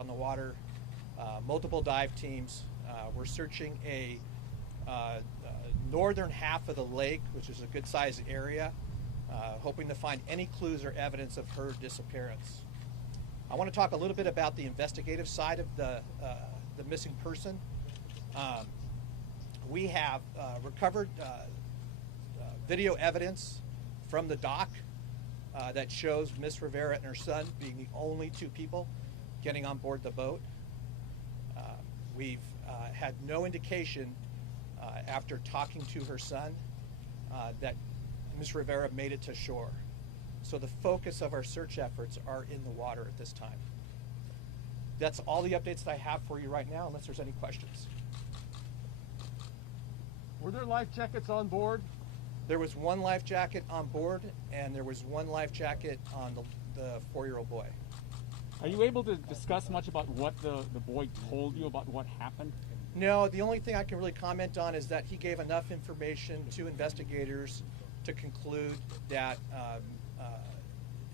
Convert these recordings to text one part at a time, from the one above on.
on the water, multiple dive teams. We're searching a northern half of the lake, which is a good sized area, hoping to find any clues or evidence of her disappearance. I want to talk a little bit about the investigative side of the missing person. We have recovered video evidence from the dock that shows Miss Rivera and her son being the only two people getting on board the boat. We've had no indication after talking to her son that Miss Rivera made it to shore. So the focus of our search efforts are in the water at this time. That's all the updates that I have for you right now, unless there's any questions. Were there life jackets on board? There was one life jacket on board, and there was one life jacket on the 4-year-old boy. Are you able to discuss much about what the boy told you about what happened? No, the only thing I can really comment on is that he gave enough information to investigators to conclude that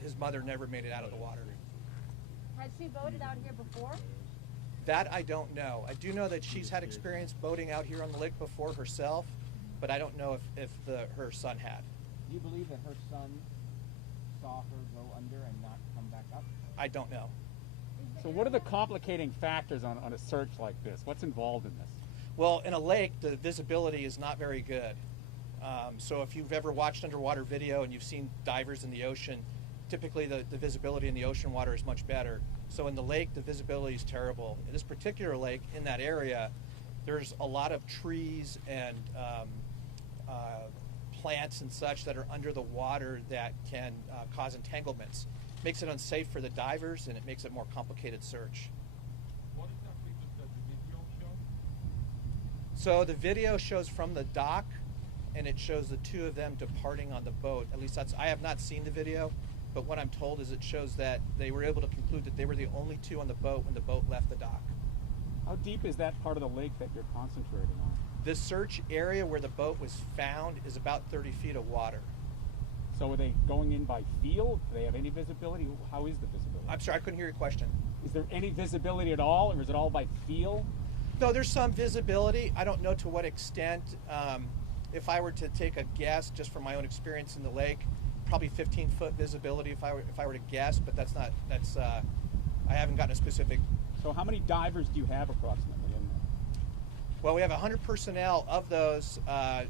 his mother never made it out of the water. Has she boated out here before? That I don't know. I do know that she's had experience boating out here on the lake before herself, but I don't know if her son had. Do you believe that her son saw her go under and not come back up? I don't know. So what are the complicating factors on a search like this? What's involved in this? Well, in a lake, the visibility is not very good. So if you've ever watched underwater video and you've seen divers in the ocean, typically the visibility in the ocean water is much better. So in the lake, the visibility is terrible. In this particular lake, in that area, there's a lot of trees and plants and such that are under the water that can cause entanglements. Makes it unsafe for the divers, and it makes it a more complicated search. What exactly does the video show? So the video shows from the dock, and it shows the two of them departing on the boat. At least I have not seen the video, but what I'm told is it shows that they were able to conclude that they were the only two on the boat when the boat left the dock. How deep is that part of the lake that you're concentrating on? The search area where the boat was found is about 30 feet of water. So are they going in by feel? Do they have any visibility? How is the visibility? I'm sorry, I couldn't hear your question. Is there any visibility at all, or is it all by feel? No, there's some visibility. I don't know to what extent. If I were to take a guess, just from my own experience in the lake, probably 15-foot visibility if I were to guess, but I haven't gotten a specific. So how many divers do you have approximately in there? Well, we have 100 personnel. Of those, a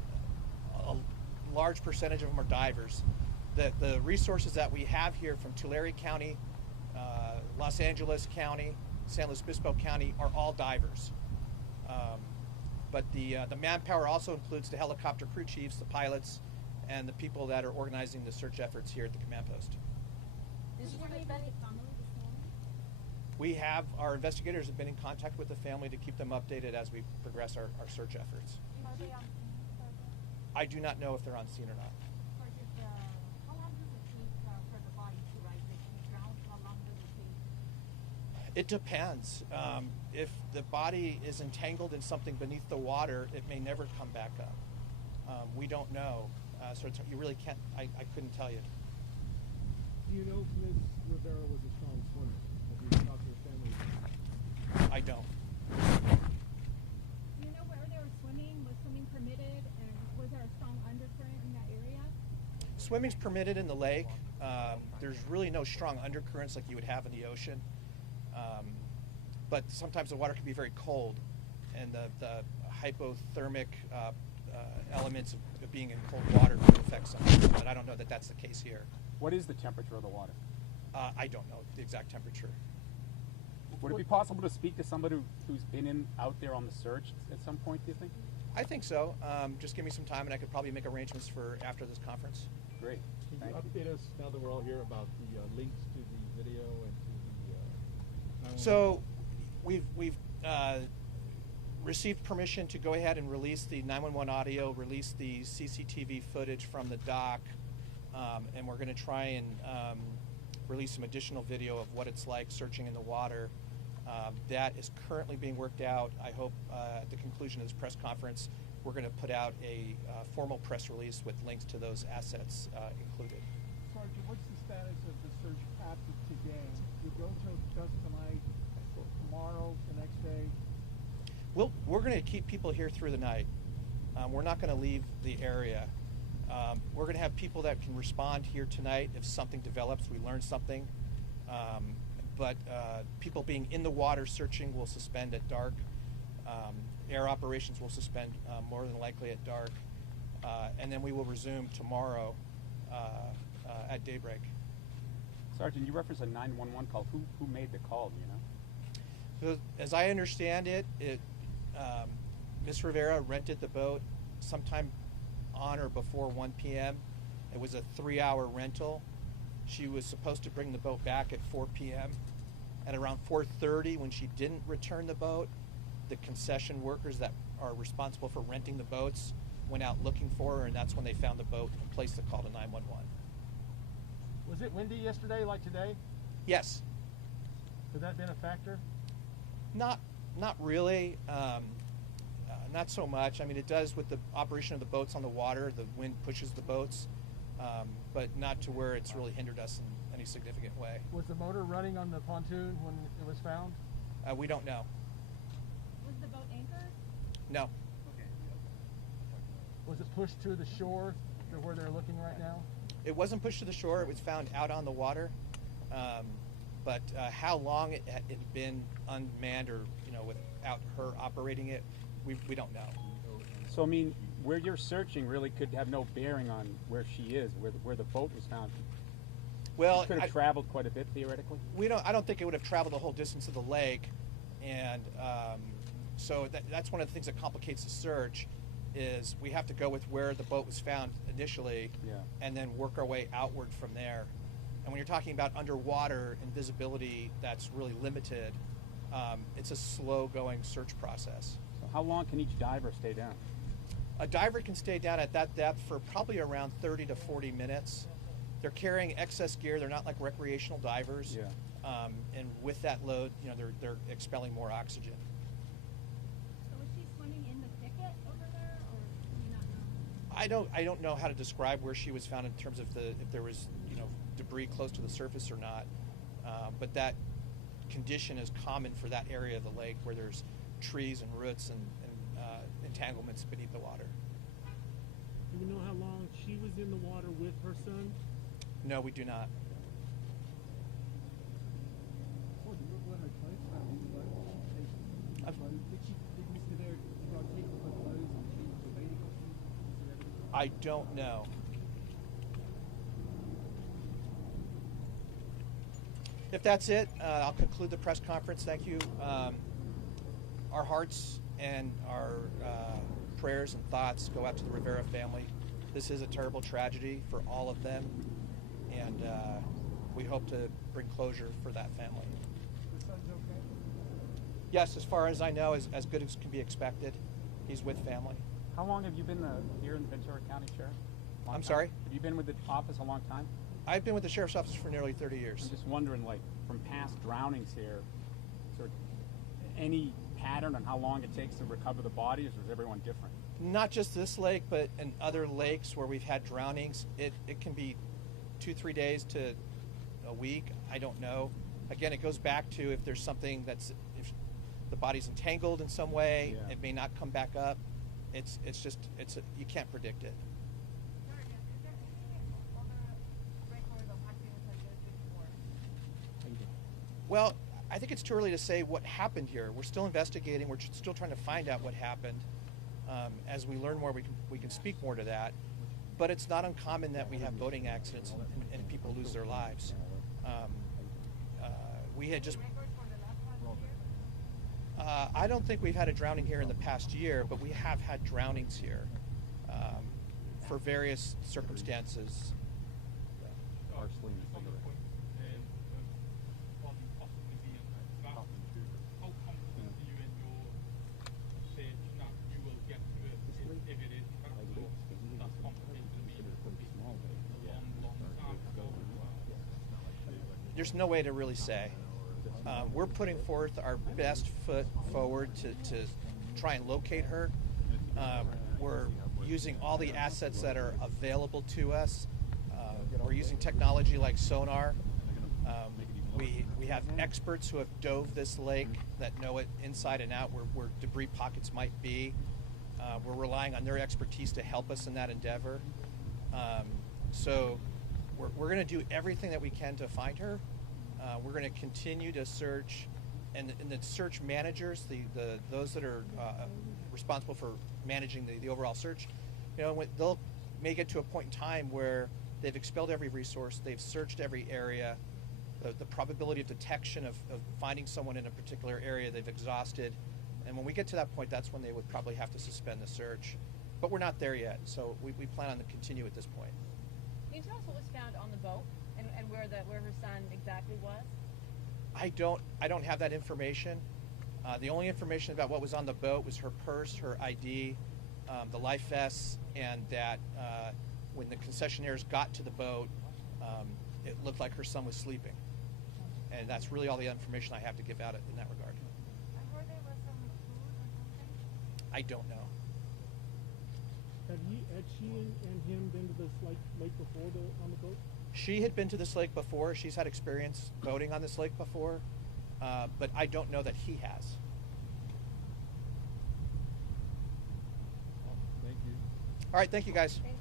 large percentage of them are divers. The resources that we have here from Tulare County, Los Angeles County, San Luis Obispo County are all divers. But the manpower also includes the helicopter crew chiefs, the pilots, and the people that are organizing the search efforts here at the command post. We have, our investigators have been in contact with the family to keep them updated as we progress our search efforts. Are they on scene? I do not know if they're on scene or not. How long does it take for the body to rise? If she drowns, how long does it take? It depends. If the body is entangled in something beneath the water, it may never come back up. We don't know. So you really can't, I couldn't tell you. Do you know if Ms. Rivera was a strong swimmer? Have you talked to her family? I don't. Do you know where they were swimming? Was swimming permitted? And was there a strong undercurrent in that area? Swimming's permitted in the lake. There's really no strong undercurrents like you would have in the ocean. But sometimes the water can be very cold, and the hypothermic elements of being in cold water could affect something. But I don't know that that's the case here. What is the temperature of the water? I don't know the exact temperature. Would it be possible to speak to somebody who's been out there on the search at some point, do you think? I think so. Just give me some time, and I could probably make arrangements for after this conference. Great. Can you Thank you. update us, now that we're all here, about the links to the video and to the... So we've received permission to go ahead and release the 911 audio, release the CCTV footage from the dock, and we're going to try and release some additional video of what it's like searching in the water. That is currently being worked out. I hope at the conclusion of this press conference, we're going to put out a formal press release with links to those assets included. Sergeant, what's the status of the search after today? You go till dusk tonight. we're going to keep people here through the night. We're not going to leave the area. We're going to have people that can respond here tonight if something develops, we learn something. But people being in the water searching will suspend at dark. Air operations will suspend more than likely at dark. And then we will resume tomorrow at daybreak. Sergeant, you referenced a 911 call. Who made the call, do you know? So, as I understand it, Ms. Rivera rented the boat sometime on or before 1 p.m. It was a 3-hour rental. She was supposed to bring the boat back at 4 p.m. At around 4:30, when she didn't return the boat, the concession workers that are responsible for renting the boats went out looking for her, and that's when they found the boat and placed the call to 911. Was it windy yesterday like today? Yes. Could that have been a factor? Not really. Not so much. I mean, it does with the operation of the boats on the water. The wind pushes the boats, but not to where it's really hindered us in any significant way. Was the motor running on the pontoon when it was found? We don't know. Was the boat anchored? No. Was it pushed to the shore to where they're looking right now? It wasn't pushed to the shore. It was found out on the water. But how long it had been unmanned or, without her operating it, we don't know. So, I mean, where you're searching really could have no bearing on where she is, where the boat was found. Well, It could have traveled quite a bit, theoretically. I don't think it would have traveled the whole distance of the lake, and so that's one of the things that complicates the search. Is we have to go with where the boat was found initially, and then work our way outward from there. And when you're talking about underwater and visibility that's really limited, it's a slow-going search process. So how long can each diver stay down? A diver can stay down at that depth for probably around 30 to 40 minutes. They're carrying excess gear. They're not like recreational divers. And with that load, they're expelling more oxygen. So was she swimming in the thicket over there, or do you not know? I don't know how to describe where she was found in terms of if there was debris close to the surface or not. But that condition is common for that area of the lake where there's trees and roots and entanglements beneath the water. Do we know how long she was in the water with her son? No, we do not. I don't know. If that's it, I'll conclude the press conference. Thank you. Our hearts and our prayers and thoughts go out to the Rivera family. This is a terrible tragedy for all of them, and we hope to bring closure for that family. The son's okay? Yes, as far as I know, as good as can be expected. He's with family. How long have you been here in Ventura County, Sheriff? Long I'm time? sorry? Have you been with the office a long time? I've been with the Sheriff's Office for nearly 30 years. I'm just wondering, like, from past drownings here, sort of any pattern on how long it takes to recover the bodies, or is everyone different? Not just this lake, but in other lakes where we've had drownings, it can be 2-3 days to a week. I don't know. Again, it goes back to if there's something if the body's entangled in some way, it may not come back up. You can't predict it. Sergeant, is there any other record of accidents like this before? Well, I think it's too early to say what happened here. We're still investigating. We're still trying to find out what happened. As we learn more, we can speak more to that. But it's not uncommon that we have boating accidents and people lose their lives. We had just. Record for the last 5 years? I don't think we've had a drowning here in the past year, but we have had drownings here for various circumstances. Parsley and On the cigarette. point, on possibly being that, how confident are you in your saying that you will get to it if it is trapped, or that's complicated to be long time ago? There's no way to really say. We're putting forth our best foot forward to try and locate her. We're using all the assets that are available to us. We're using technology like sonar. We have experts who have dove this lake that know it inside and out, where debris pockets might be. We're relying on their expertise to help us in that endeavor. So we're going to do everything that we can to find her. We're going to continue to search, and the search managers, those that are responsible for managing the overall search, they'll make it to a point in time where they've expelled every resource, they've searched every area. The probability of detection of finding someone in a particular area they've exhausted. And when we get to that point, that's when they would probably have to suspend the search. But we're not there yet, so we plan on to continue at this point. Can you tell us what was found on the boat and where her son exactly was? I don't have that information. The only information about what was on the boat was her purse, her ID, the life vests, and that when the concessionaires got to the boat, it looked like her son was sleeping. And that's really all the information I have to give out in that regard. And were there with some food or something? I don't know. Had she and him been to this lake before on the boat? She had been to this lake before. She's had experience boating on this lake before, but I don't know that he has. Thank you. All right, thank you guys. Thank